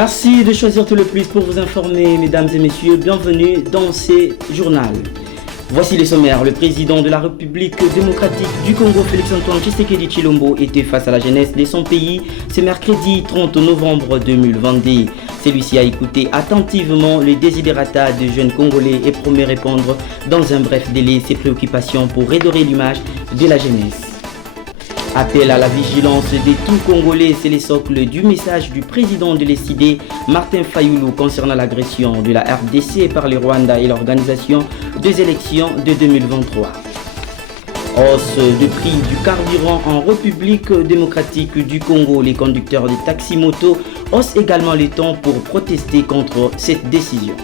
Merci de choisir Tout le Plus pour vous informer, mesdames et messieurs. Bienvenue dans ce journal. Voici les sommaires. Le président de la République démocratique du Congo, Félix-Antoine Tshisekedi Tshilombo, était face à la jeunesse de son pays ce mercredi 30 novembre 2022. Celui-ci a écouté attentivement les desiderata des jeunes Congolais et promet répondre dans un bref délai ses préoccupations pour redorer l'image de la jeunesse. Appel à la vigilance de tout Congolais, c'est le socle du message du président de l'ECD, Martin Fayulu, concernant l'agression de la RDC par le Rwanda et l'organisation des élections de 2023. Hausse de prix du carburant en République démocratique du Congo. Les conducteurs de taxi-moto haussent également les temps pour protester contre cette décision.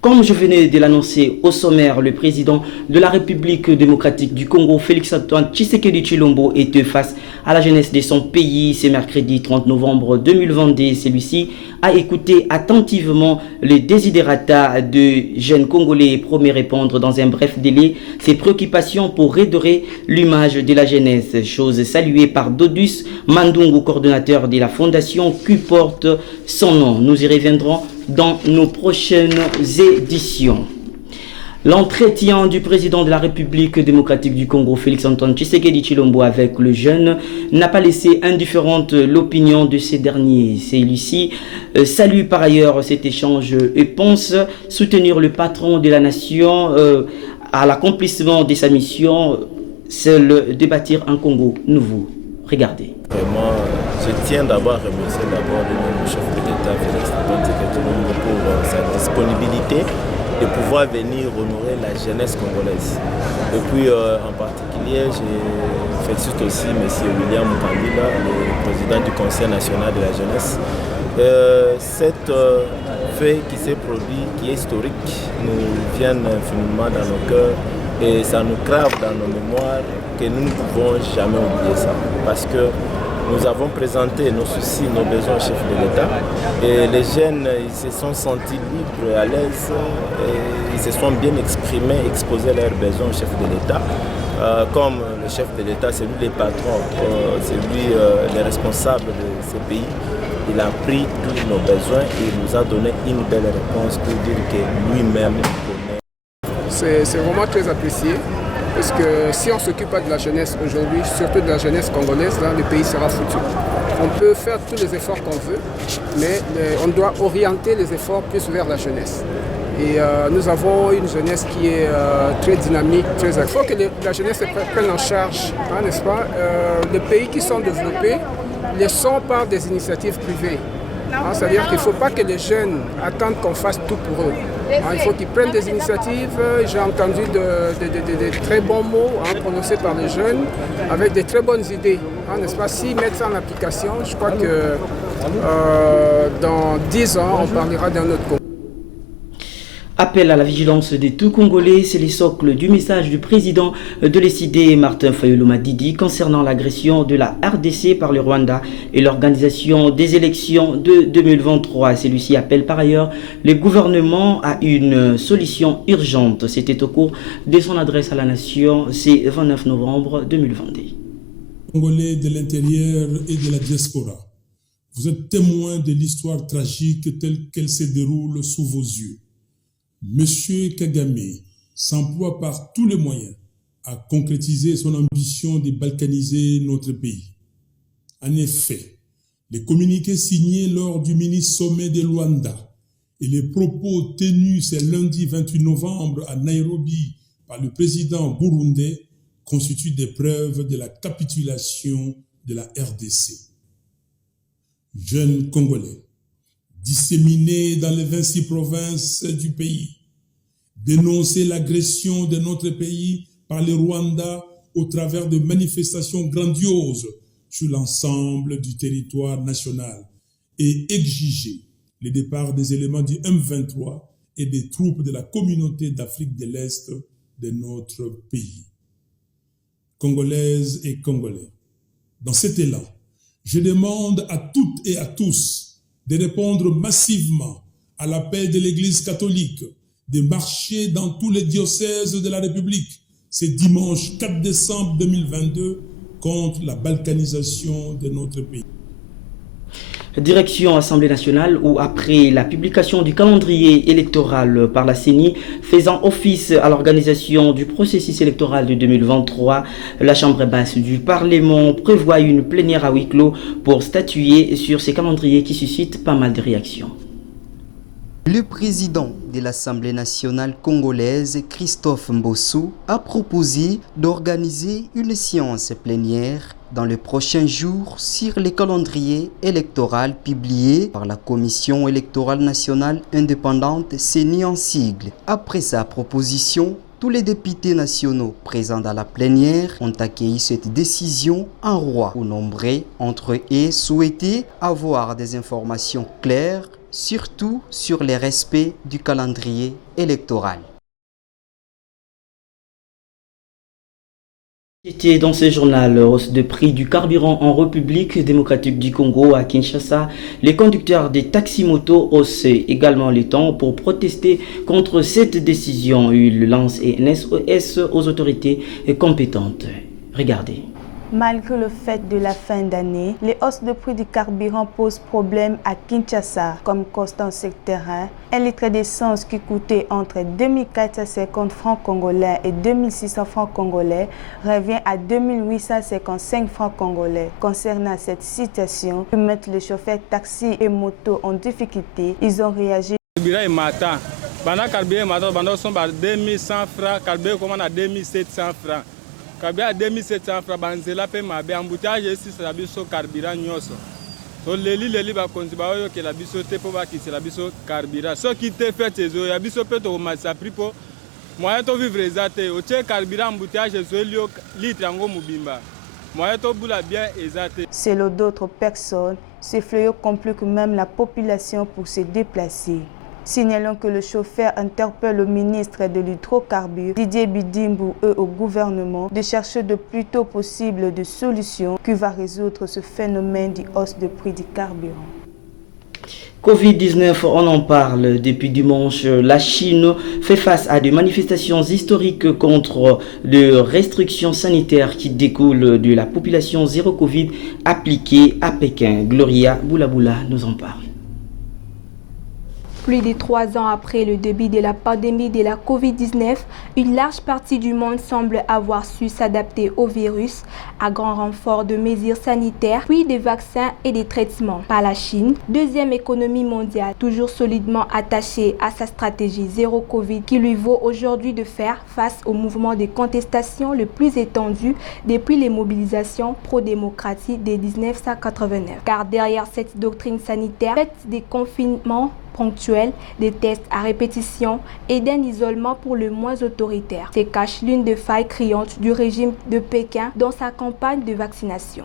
Comme je venais de l'annoncer au sommaire, le président de la République démocratique du Congo, Félix-Antoine Tshisekedi Tshilombo, était face à la jeunesse de son pays ce mercredi 30 novembre 2022. Celui-ci a écouté attentivement les desiderata de jeunes Congolais et promet répondre dans un bref délai ses préoccupations pour redorer l'image de la jeunesse. Chose saluée par Dodus Mandungu, coordonnateur de la fondation qui porte son nom. Nous y reviendrons dans nos prochaines éditions. L'entretien du président de la République démocratique du Congo, Félix-Antoine Tshisekedi Tshilombo, avec le jeune n'a pas laissé indifférente l'opinion de ces derniers. Celui-ci salue par ailleurs cet échange et pense soutenir le patron de la nation à l'accomplissement de sa mission, c'est de bâtir un Congo nouveau. Regardez. Vraiment, je tiens d'abord à remercier le chef de l'État, Félix-Antoine Tshisekedi Tshilombo, pour sa disponibilité de pouvoir venir honorer la jeunesse congolaise. Et puis en particulier, je félicite aussi M. William Kambila, le président du Conseil national de la jeunesse. Cet fait qui s'est produit, qui est historique, nous vient infiniment dans nos cœurs et ça nous grave dans nos mémoires que nous ne pouvons jamais oublier ça. Parce que nous avons présenté nos soucis, nos besoins au chef de l'État et les jeunes ils se sont sentis libres et à l'aise et ils se sont bien exprimés, exposé leurs besoins au chef de l'État. Comme le chef de l'État, c'est lui le patron, c'est lui le responsable de ce pays. Il a pris tous nos besoins et il nous a donné une belle réponse pour dire que lui-même connaît. C'est vraiment très apprécié. Parce que si on ne s'occupe pas de la jeunesse aujourd'hui, surtout de la jeunesse congolaise, là, le pays sera foutu. On peut faire tous les efforts qu'on veut, mais on doit orienter les efforts plus vers la jeunesse. Et nous avons une jeunesse qui est très dynamique, très active. Il faut que la jeunesse prenne en charge, hein, n'est-ce pas? Les pays qui sont développés les sont par des initiatives privées. Hein, c'est-à-dire qu'il ne faut pas que les jeunes attendent qu'on fasse tout pour eux. Hein, il faut qu'ils prennent des initiatives. J'ai entendu de très bons mots prononcés par les jeunes avec de très bonnes idées. Hein, n'est-ce pas? S'ils mettent ça en application, je crois que dans 10 ans, on parlera d'un autre Congo. Appel à la vigilance de tout Congolais, c'est le socle du message du président de l'ECD, Martin Fayulu Madidi, concernant l'agression de la RDC par le Rwanda et l'organisation des élections de 2023. Celui-ci appelle par ailleurs le gouvernement à une solution urgente. C'était au cours de son adresse à la nation, c'est 29 novembre 2022. Congolais de l'intérieur et de la diaspora, vous êtes témoins de l'histoire tragique telle qu'elle se déroule sous vos yeux. Monsieur Kagame s'emploie par tous les moyens à concrétiser son ambition de balkaniser notre pays. En effet, les communiqués signés lors du mini-sommet de Luanda et les propos tenus ce lundi 28 novembre à Nairobi par le président burundais constituent des preuves de la capitulation de la RDC. Jeunes Congolais, disséminés dans les 26 provinces du pays, dénoncer l'agression de notre pays par le Rwanda au travers de manifestations grandioses sur l'ensemble du territoire national et exiger le départ des éléments du M23 et des troupes de la communauté d'Afrique de l'Est de notre pays. Congolaises et Congolais, dans cet élan, je demande à toutes et à tous de répondre massivement à l'appel de l'Église catholique de marcher dans tous les diocèses de la République C'est dimanche 4 décembre 2022 contre la balkanisation de notre pays. Direction Assemblée nationale où après la publication du calendrier électoral par la CENI faisant office à l'organisation du processus électoral de 2023, la Chambre basse du Parlement prévoit une plénière à huis clos pour statuer sur ces calendriers qui suscitent pas mal de réactions. Le président de l'Assemblée nationale congolaise, Christophe Mbossou, a proposé d'organiser une séance plénière dans les prochains jours sur les calendriers électoraux publiés par la Commission électorale nationale indépendante CENI en sigle. Après sa proposition, tous les députés nationaux présents dans la plénière ont accueilli cette décision en roi. Ou nombreux entre eux souhaitaient avoir des informations claires, surtout sur les respects du calendrier électoral. C'était dans ce journal, hausse de prix du carburant en République démocratique du Congo à Kinshasa. Les conducteurs des taxis-motos haussent également les temps pour protester contre cette décision. Ils lancent un SOS aux autorités compétentes. Regardez. Malgré le fait de la fin d'année, les hausses de prix du carburant posent problème à Kinshasa. Comme constat sur le terrain, un litre d'essence qui coûtait entre 2450 francs congolais et 2600 francs congolais revient à 2855 francs congolais. Concernant cette situation, pour mettre les chauffeurs taxi et moto en difficulté, ils ont réagi. Pendant carburant matin, pendant sont à 2100 francs, carburant commande à 2700 francs. Carburant à 2700 francs, banzela pe mabe embouteillage ici c'est la biso carburant nyoso. So leli ba konziba yo ke la biso te po ba ki c'est la biso carburant. So qui te fait ezo ya biso pe to masa prix po moyen to vivre ezate o che carburant embouteillage so lio litre ngo mubimba. Moyen to bula bien ezate. Selon d'autres personnes, ce fléau complique même la population pour se déplacer. Signalons que le chauffeur interpelle le ministre de l'hydrocarbure, Didier Bidimbu, et au gouvernement de chercher le plus tôt possible des solutions qui va résoudre ce phénomène de hausse de prix du carburant. Covid-19, on en parle depuis dimanche. La Chine fait face à des manifestations historiques contre les restrictions sanitaires qui découlent de la population zéro Covid appliquée à Pékin. Gloria Boulaboula nous en parle. Plus de 3 ans après le début de la pandémie de la Covid-19, une large partie du monde semble avoir su s'adapter au virus à grand renfort de mesures sanitaires, puis des vaccins et des traitements. Par la Chine, deuxième économie mondiale, toujours solidement attachée à sa stratégie zéro Covid qui lui vaut aujourd'hui de faire face au mouvement de contestation le plus étendu depuis les mobilisations pro-démocratie de 1989. Car derrière cette doctrine sanitaire, faite des confinements ponctuels, des tests à répétition et d'un isolement pour le moins autoritaire, se cache l'une des failles criantes du régime de Pékin dans sa campagne de vaccination.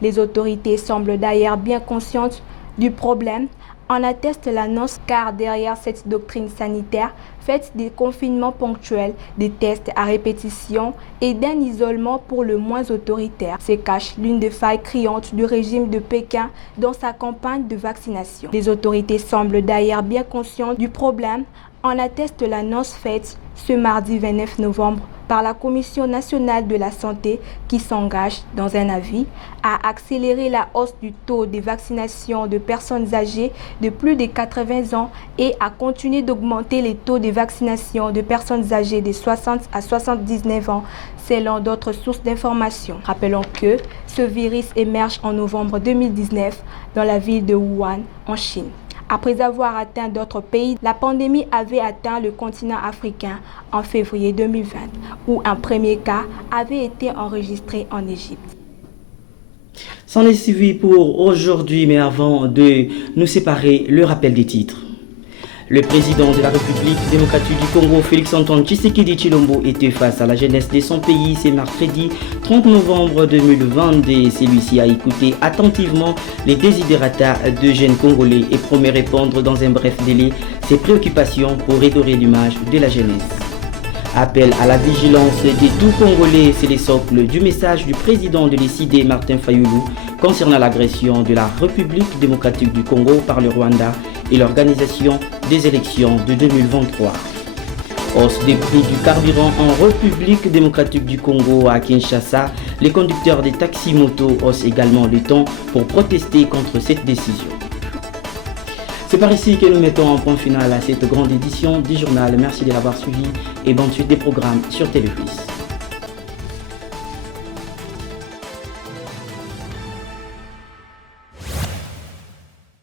Les autorités semblent d'ailleurs bien conscientes du problème, en atteste l'annonce car derrière cette doctrine sanitaire, faite des confinements ponctuels, des tests à répétition et d'un isolement pour le moins autoritaire, se cache l'une des failles criantes du régime de Pékin dans sa campagne de vaccination. Les autorités semblent d'ailleurs bien conscientes du problème, en atteste l'annonce faite ce mardi 29 novembre par la Commission nationale de la santé qui s'engage dans un avis à accélérer la hausse du taux de vaccination de personnes âgées de plus de 80 ans et à continuer d'augmenter les taux de vaccination de personnes âgées de 60 à 79 ans selon d'autres sources d'information. Rappelons que ce virus émerge en novembre 2019 dans la ville de Wuhan en Chine. Après avoir atteint d'autres pays, la pandémie avait atteint le continent africain en février 2020, où un premier cas avait été enregistré en Égypte. C'en est suivi pour aujourd'hui, mais avant de nous séparer, le rappel des titres. Le président de la République démocratique du Congo, Félix-Antoine Tshisekedi Tshilombo, était face à la jeunesse de son pays ce mercredi 30 novembre 2022. Celui-ci a écouté attentivement les désidératas de jeunes Congolais et promet répondre dans un bref délai ses préoccupations pour redorer l'image de la jeunesse. Appel à la vigilance des tout Congolais, c'est le socle du message du président de l'ICD, Martin Fayulu, concernant l'agression de la République démocratique du Congo par le Rwanda et l'organisation des élections de 2023. Hausse des prix du carburant en République démocratique du Congo à Kinshasa. Les conducteurs des taxis-motos haussent également le ton pour protester contre cette décision. C'est par ici que nous mettons un point final à cette grande édition du journal. Merci de l'avoir suivi et bonne suite des programmes sur Télé+.